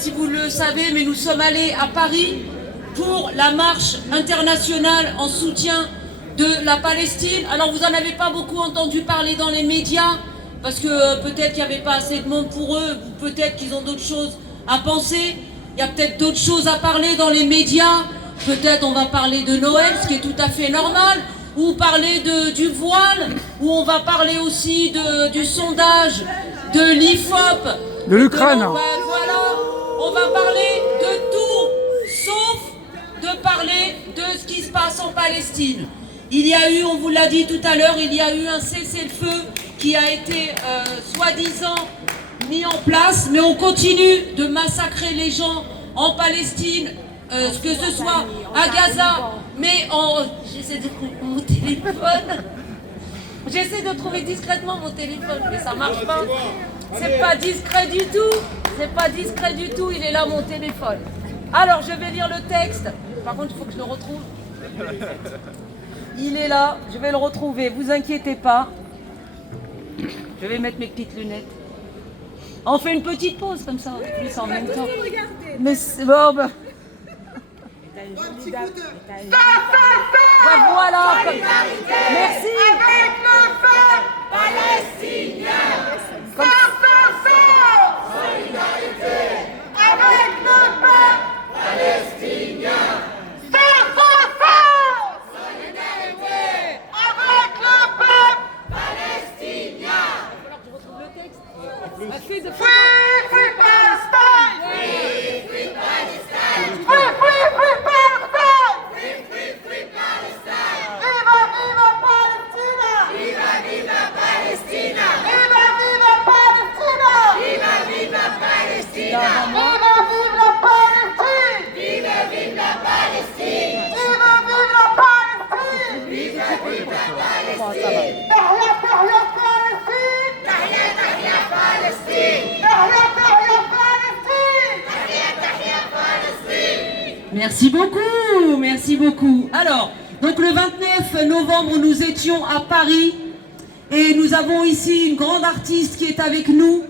si vous le savez, mais nous sommes allés à Paris pour la marche internationale en soutien de la Palestine. Alors vous n'en avez pas beaucoup entendu parler dans les médias, parce que peut-être qu'il n'y avait pas assez de monde pour eux, ou peut-être qu'ils ont d'autres choses à penser. Il y a peut-être d'autres choses à parler dans les médias. Peut-être on va parler de Noël, ce qui est tout à fait normal, ou parler du voile, ou on va parler aussi du sondage de l'IFOP. De l'Ukraine. Voilà, on va parler de tout, sauf de parler de ce qui se passe en Palestine. Il y a eu, on vous l'a dit tout à l'heure, il y a eu un cessez-le-feu qui a été soi-disant mis en place, mais on continue de massacrer les gens en Palestine, que ce soit à Gaza, mais j'essaie de trouver mon téléphone. J'essaie de trouver discrètement mon téléphone, mais ça marche pas. C'est pas discret du tout. C'est pas discret du tout. Il est là mon téléphone. Alors je vais lire le texte. Par contre, il faut que je le retrouve. Il est là. Je vais le retrouver. Vous inquiétez pas. Je vais mettre mes petites lunettes. On fait une petite pause comme ça. Plus en même temps. Mais c'est bon. Bah. Voilà. Merci. Avec le peuple palestinien. Solidarité avec le peuple palestinien. Solidarité avec le peuple palestinien. Je retrouve le texte. Free Palestine! Free Palestine! Free Palestine! Viva, viva Palestina! Viva, viva Palestina! Viva, viva Palestina! Viva, viva Palestina! Viva, viva Palestine! Viva, viva Palestine! Viva, viva Palestine! Viva, viva Palestine! تحيا تحيا فلسطين! تحيا تحيا فلسطين! تحيا تحيا فلسطين! تحيا تحيا فلسطين! Merci beaucoup, merci beaucoup. Alors, donc le 29 novembre, nous étions à Paris et nous avons ici une grande artiste qui est avec nous.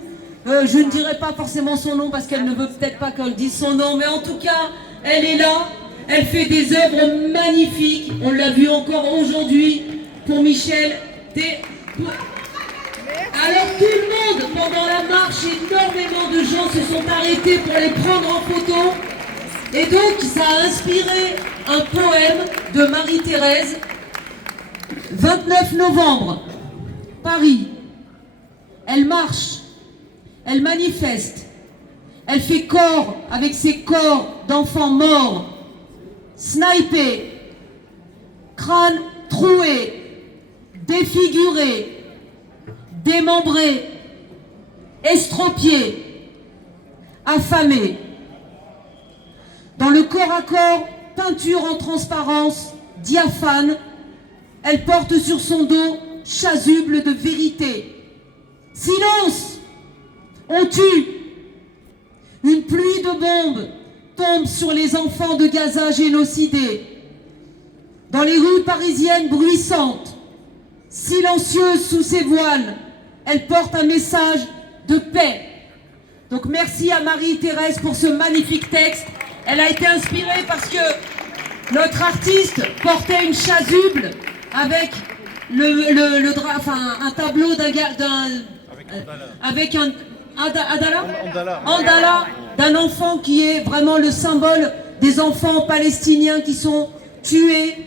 Je ne dirai pas forcément son nom parce qu'elle ne veut peut-être pas qu'on dise son nom, mais en tout cas, elle est là. Elle fait des œuvres magnifiques. On l'a vu encore aujourd'hui pour Michel. Alors tout le monde, pendant la marche, énormément de gens se sont arrêtés pour les prendre en photo. Et donc, ça a inspiré un poème de Marie-Thérèse. 29 novembre, Paris. Elle marche, elle manifeste, elle fait corps avec ses corps d'enfants morts, snipés, crâne troué, défiguré, démembré, estropié, affamé. Dans le corps à corps, peinture en transparence, diaphane, elle porte sur son dos chasuble de vérité. Silence! On tue! Une pluie de bombes tombe sur les enfants de Gaza génocidés. Dans les rues parisiennes bruissantes, silencieuses sous ses voiles, elle porte un message de paix. Donc merci à Marie-Thérèse pour ce magnifique texte. Elle a été inspirée parce que notre artiste portait une chasuble avec un tableau avec un andala d'un enfant qui est vraiment le symbole des enfants palestiniens qui sont tués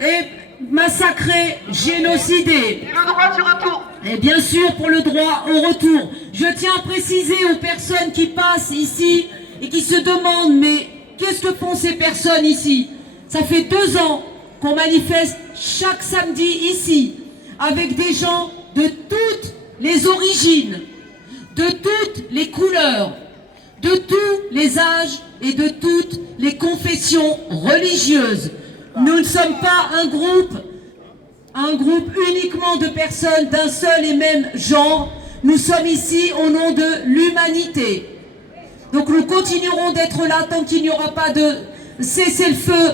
et massacrés, génocidés. Le droit du retour. Et bien sûr pour le droit au retour. Je tiens à préciser aux personnes qui passent ici et qui se demandent, mais qu'est-ce que font ces personnes ici? Ça fait 2 ans qu'on manifeste chaque samedi ici, avec des gens de toutes les origines, de toutes les couleurs, de tous les âges et de toutes les confessions religieuses. Nous ne sommes pas un groupe uniquement de personnes d'un seul et même genre. Nous sommes ici au nom de l'humanité. Donc nous continuerons d'être là tant qu'il n'y aura pas de cessez-le-feu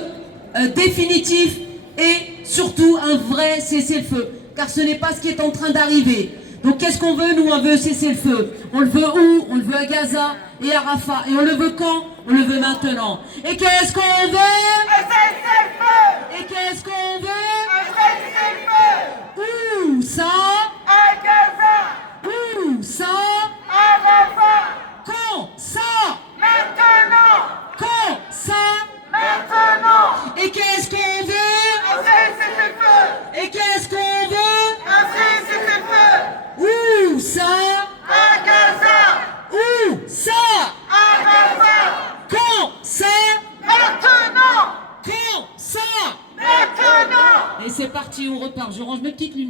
définitif et surtout un vrai cessez-le-feu. Car ce n'est pas ce qui est en train d'arriver. Donc qu'est-ce qu'on veut? Nous, on veut cesser le feu. On le veut où? On le veut à Gaza et à Rafah. Et on le veut quand? On le veut maintenant. Et qu'est-ce qu'on veut? Cessez le feu. Et qu'est-ce qu'on veut? Cessez le feu. Où ça? À Gaza. Où ça? À Rafah. Quand ça? Maintenant. Quand ça? Maintenant. Et qu'est-ce qu'on veut? Cessez le feu. Et qu'est-ce qu'on veut? Cessez le feu. Où ça? À Gaza. Où ça? À Gaza. Quand ça? Maintenant. Quand ça? Maintenant. Et c'est parti, on repart. Je range mes petites lunettes.